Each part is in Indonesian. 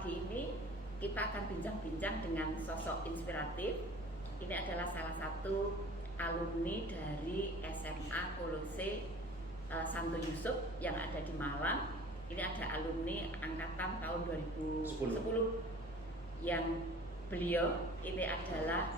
pagi ini kita akan bincang-bincang dengan sosok inspiratif. Ini adalah salah satu alumni dari SMA Kolose Santo Yusuf yang ada di Malang. Ini ada alumni angkatan tahun 2010 yang beliau ini adalah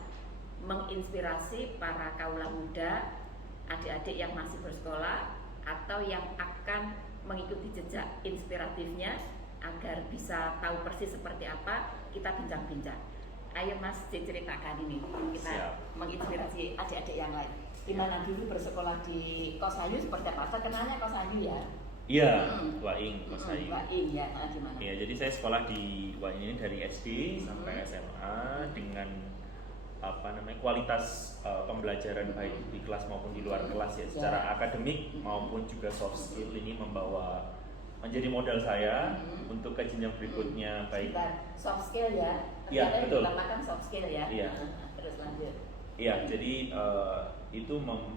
menginspirasi para kaula muda, adik-adik yang masih bersekolah atau yang akan mengikuti jejak inspiratifnya agar bisa tahu persis seperti apa. Kita bincang-bincang. Ayo Mas, ceritakan ini. Kita menginspirasi adik-adik yang lain. Di mana dulu bersekolah di Kosayu seperti apa? Terkenalnya Kosayu ya? Iya, Waing, Kosayu. Waing ya, di mana? Iya, jadi saya sekolah di Waing ini dari SD sampai SMA dengan kualitas pembelajaran baik di kelas maupun di luar kelas ya, secara akademik maupun juga soft skill ini menjadi modal saya untuk ke jenjang berikutnya baik. Soft skill ya? Iya, betul. Dinamakan soft skill ya? Iya. Terus lanjut. Iya, jadi itu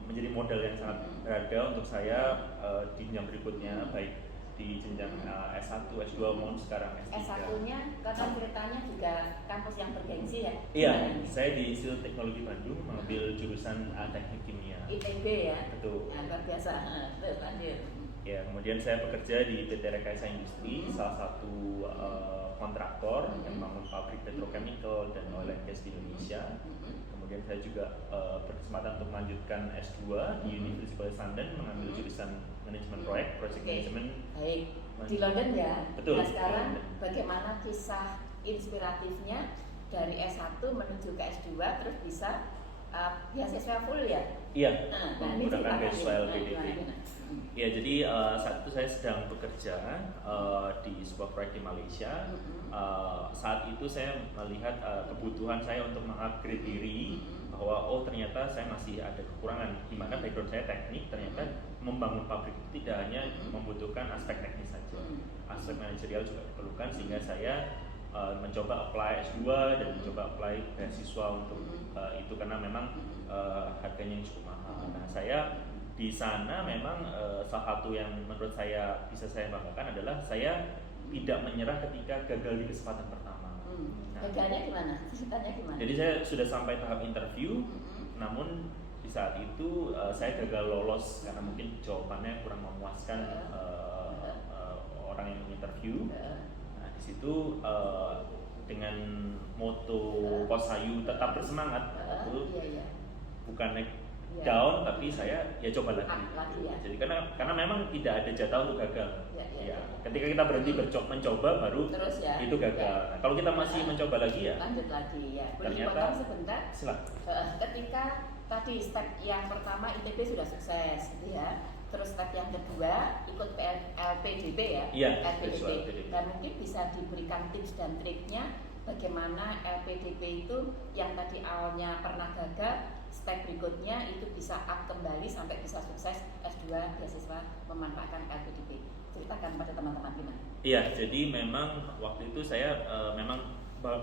menjadi modal yang sangat berharga untuk saya di jenjang berikutnya baik di jenjang S1, S2 maupun sekarang S3. S1-nya karena ceritanya juga kampus yang bergengsi ya? Iya, saya di Institut Teknologi Bandung mengambil jurusan Teknik Kimia. ITB ya? Betul. Ya, luar biasa. Terus lanjut. Ya, kemudian saya bekerja di PT Rekayasa Industri, salah satu kontraktor yang membangun pabrik petrochemical dan oil and gas di Indonesia. Kemudian saya juga berkesempatan untuk melanjutkan S2 di University College London, mengambil jurusan manajemen proyek, project management. Baik, di London ya. Betul. Nah sekarang bagaimana kisah inspiratifnya dari S1 menuju ke S2 terus bisa beasiswa full ya? Iya, menggunakan beasiswa LPDP. Ya, jadi saat itu saya sedang bekerja di sebuah proyek di Malaysia. Saat itu saya melihat kebutuhan saya untuk mengupgrade diri bahwa ternyata saya masih ada kekurangan, di mana background saya teknik, ternyata membangun pabrik itu tidak hanya membutuhkan aspek teknis saja, aspek manajerial juga diperlukan, sehingga saya mencoba apply S2 dan mencoba apply beasiswa untuk itu karena memang harganya cukup mahal. Nah, saya di sana memang salah satu yang menurut saya bisa saya banggakan adalah saya tidak menyerah ketika gagal di kesempatan pertama. Gagalnya gimana? Ceritanya gimana? Jadi saya sudah sampai tahap interview, namun di saat itu saya gagal lolos karena mungkin jawabannya kurang memuaskan orang yang menginterview. Nah, di situ dengan moto Kosayu tetap bersemangat, itu bukan naik down, tapi saya coba lagi ya. Jadi karena memang tidak ada jatah untuk gagal. Ketika kita berhenti mencoba baru terus, itu gagal. Nah, kalau kita masih mencoba lagi lanjut lagi ya. Ternyata sebentar. Ketika tadi step yang pertama ITB sudah sukses gitu ya. Terus step yang kedua ikut LPDP ya? Iya, LPDP. Dan mungkin bisa diberikan tips dan triknya bagaimana LPDP itu yang tadi awalnya pernah gagal, step berikutnya itu bisa up kembali sampai bisa sukses S2 beasiswa memanfaatkan LPDP. Ceritakan pada teman-teman gimana? Iya, jadi memang waktu itu saya memang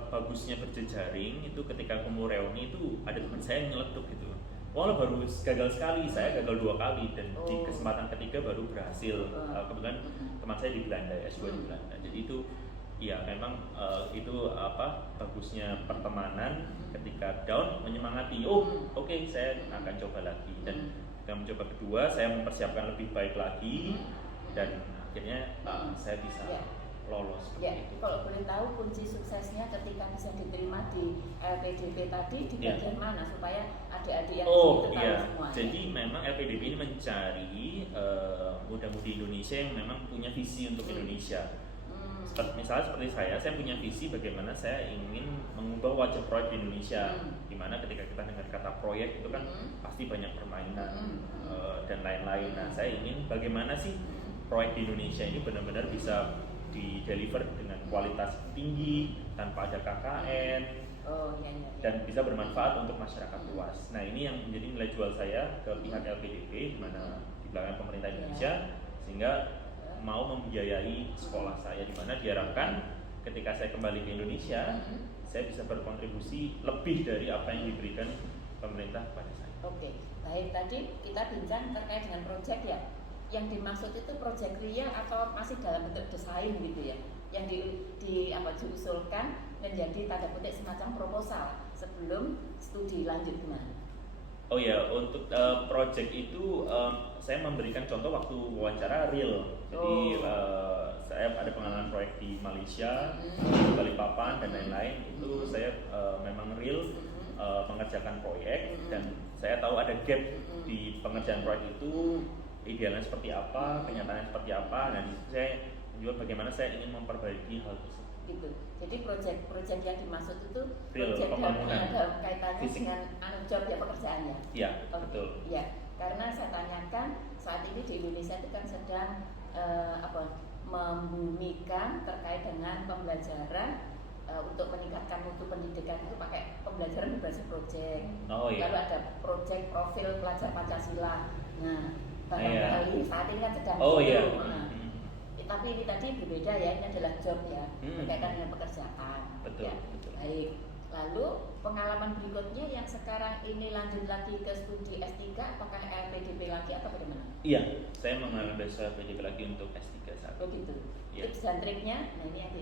bagusnya berjejaring itu ketika kumpul reuni itu ada teman saya yang nyeletuk gitu. Walau baru gagal sekali, saya gagal 2 kali dan di kesempatan ketiga baru berhasil. Kebetulan teman saya di Belanda, S2 di Belanda. Jadi itu ya memang itu bagusnya pertemanan, ketika down menyemangati. Oke, saya akan coba lagi. Dan ketika mencoba kedua, saya mempersiapkan lebih baik lagi dan akhirnya saya bisa lolos seperti itu. Kalau boleh tahu kunci suksesnya ketika bisa diterima di LPDP tadi di bagian mana supaya adik-adik yang tahu semua. Jadi memang LPDP ini mencari muda-mudi Indonesia yang memang punya visi untuk Indonesia. Misalnya seperti saya punya visi bagaimana saya ingin mengubah wajah proyek di Indonesia, dimana ketika kita dengar kata proyek itu kan pasti banyak permainan dan lain-lain. Nah, saya ingin bagaimana sih proyek di Indonesia ini benar-benar bisa di-deliver dengan kualitas tinggi tanpa ada KKN dan bisa bermanfaat untuk masyarakat luas. Nah, ini yang menjadi nilai jual saya ke pihak LPDP, di mana di belakang pemerintah Indonesia, sehingga mau membiayai sekolah saya, di mana diharapkan ketika saya kembali ke Indonesia saya bisa berkontribusi lebih dari apa yang diberikan pemerintah kepada saya. Oke, baik, tadi kita bincang terkait dengan proyek ya. Yang dimaksud itu proyek real atau masih dalam bentuk desain gitu ya? Yang diusulkan menjadi tanda kutip semacam proposal sebelum studi lanjut gimana? Oh ya, untuk project itu saya memberikan contoh waktu wawancara real. Jadi saya ada pengalaman proyek di Malaysia, di Balikpapan dan lain-lain. Itu saya memang real mengerjakan proyek dan saya tahu ada gap di pengerjaan proyek itu, idealnya seperti apa, kenyataannya seperti apa. Dan di situ saya juga bagaimana saya ingin memperbaiki hal tersebut. Gitu. Jadi proyek yang dimaksud itu Real, proyek pembangunan dalam kaitannya fisik. dengan job ya, pekerjaannya. Iya, betul. Ya, karena saya tanyakan saat ini di Indonesia itu kan sedang membumikan terkait dengan pembelajaran untuk meningkatkan mutu pendidikan itu pakai pembelajaran berbasis proyek. Oh iya. Lalu ada proyek profil pelajar Pancasila. Nah, barangkali saat ini kan sedang iya. Nah, tapi ini tadi berbeda ya, ini adalah job ya, berkaitan dengan pekerjaan. Betul, Ya, betul. baik. Lalu pengalaman berikutnya yang sekarang ini lanjut lagi ke studi S3, apakah LPDP lagi atau bagaimana? Iya, saya mengalami beasiswa LPDP lagi untuk S3 saat ini. Begitu. Iya. Tips dan triknya, nah ini yang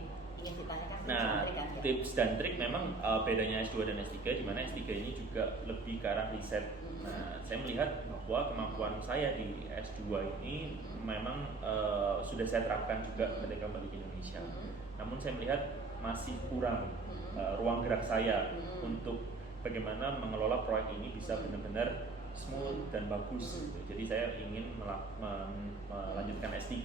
ingin ditanyakan. Nah, trik kan, ya? tips dan trik memang bedanya S2 dan S3, di mana S3 ini juga lebih ke arah riset. Nah, saya melihat bahwa kemampuan saya di S2 ini memang sudah saya terapkan juga ketika kembali ke Indonesia. Namun saya melihat masih kurang ruang gerak saya untuk bagaimana mengelola proyek ini bisa benar-benar smooth dan bagus. Jadi saya ingin melanjutkan S3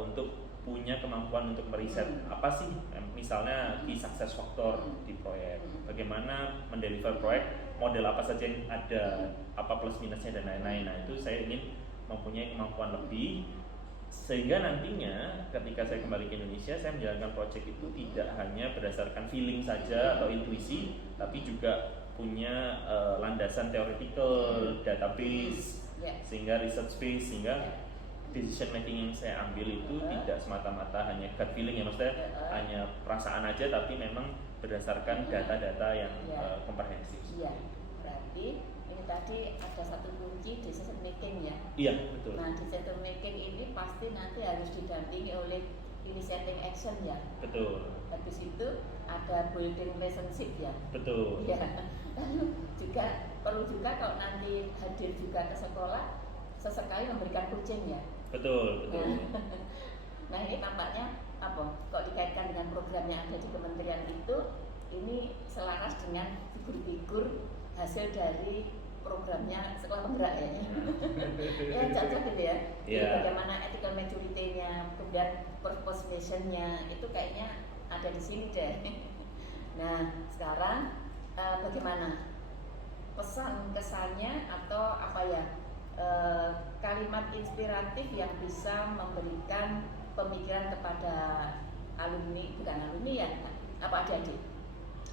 untuk punya kemampuan untuk meriset apa sih misalnya key success factor di proyek, bagaimana mendeliver proyek, model apa saja yang ada, apa plus minusnya dan lain-lain. Nah, itu saya ingin mempunyai kemampuan lebih sehingga nantinya ketika saya kembali ke Indonesia saya menjalankan proyek itu tidak hanya berdasarkan feeling saja atau intuisi, tapi juga punya landasan theoretical, database, sehingga research base, sehingga decision making yang saya ambil itu tidak semata-mata hanya gut feeling ya, maksudnya hanya perasaan aja, tapi memang berdasarkan data-data yang komprehensif. Iya, berarti ini tadi ada satu kunci decision making ya. Iya, betul. Nah, decision making ini pasti nanti harus didampingi oleh initiating action ya. Betul. Habis itu ada building relationship ya. Betul. Ya. Lalu juga perlu juga kalau nanti hadir juga ke sekolah sesekali memberikan coaching ya. Betul, betul. Nah, ini tampaknya kok dikaitkan dengan program yang ada di kementerian itu, ini selaras dengan figur-figur hasil dari programnya sekolah penggerak ya. Ya, cocok gitu ya. Yeah. Bagaimana ethical maturity-nya, kemudian purpose mission-nya, itu kayaknya ada di sini deh. Nah, sekarang bagaimana pesan kesannya atau apa ya? Kalimat inspiratif yang bisa memberikan pemikiran kepada alumni, bukan alumni ya, apa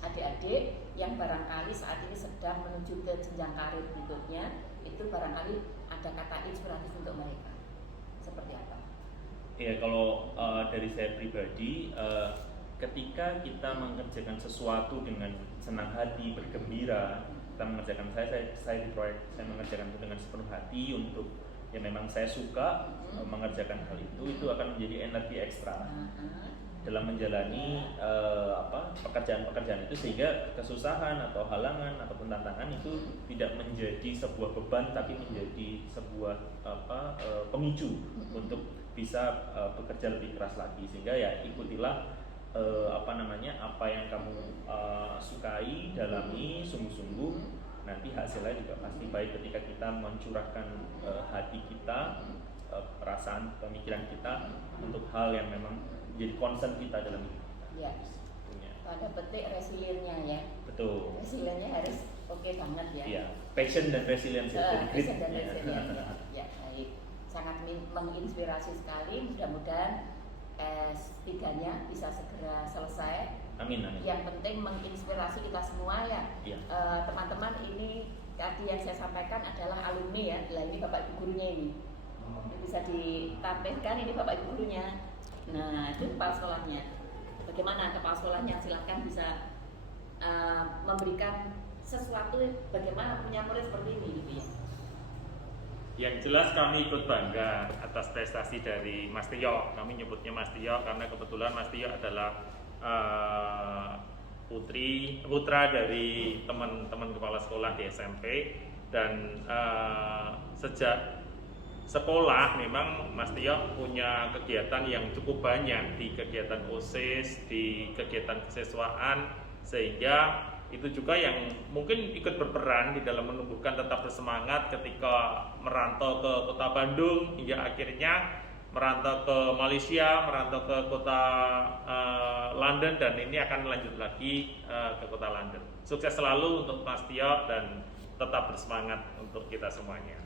adik-adik yang barangkali saat ini sedang menuju ke jenjang karir berikutnya, itu barangkali ada kata inspiratif untuk mereka. Seperti apa? Ya, kalau dari saya pribadi, ketika kita mengerjakan sesuatu dengan senang hati, bergembira, kita mengerjakan saya di proyek, saya mengerjakan itu dengan sepenuh hati untuk yang memang saya suka mengerjakan hal itu akan menjadi energi ekstra dalam menjalani pekerjaan-pekerjaan itu, sehingga kesusahan atau halangan ataupun tantangan itu tidak menjadi sebuah beban, tapi menjadi sebuah pemicu untuk bisa bekerja lebih keras lagi, sehingga ya ikutilah apa yang kamu sukai, dalami sungguh-sungguh, nanti hasilnya juga pasti baik ketika kita mencurahkan hati kita, perasaan, pemikiran kita untuk hal yang memang jadi concern kita dalam hidup kita. Ya. Pada petik resiliennya ya. Betul. Resiliennya harus oke banget ya. Iya. Passion dan resilience ya. Passion dan resilience. Ya, baik. Sangat menginspirasi sekali. Mudah-mudahan S3-nya bisa segera selesai. Amin, amin. Yang penting menginspirasi kita semua ya. Iya. Teman-teman, ini tadi yang saya sampaikan adalah alumni ya. Nah, ini Bapak Ibu gurunya ini. Bisa ditampilkan ini Bapak Ibu gurunya. Nah, itu kepala sekolahnya. Bagaimana kepala sekolahnya? Silakan bisa memberikan sesuatu bagaimana punya murid seperti ini gitu ya. Yang jelas kami ikut bangga atas prestasi dari Mas Tio. Kami nyebutnya Mas Tio karena kebetulan Mas Tio adalah putra dari teman-teman kepala sekolah di SMP, dan sejak sekolah memang Mas Tio punya kegiatan yang cukup banyak di kegiatan OSIS, di kegiatan kesiswaan, sehingga itu juga yang mungkin ikut berperan di dalam menumbuhkan tetap bersemangat ketika merantau ke kota Bandung hingga akhirnya merantau ke Malaysia, merantau ke kota London, dan ini akan lanjut lagi ke kota London. Sukses selalu untuk Mas Tio dan tetap bersemangat untuk kita semuanya.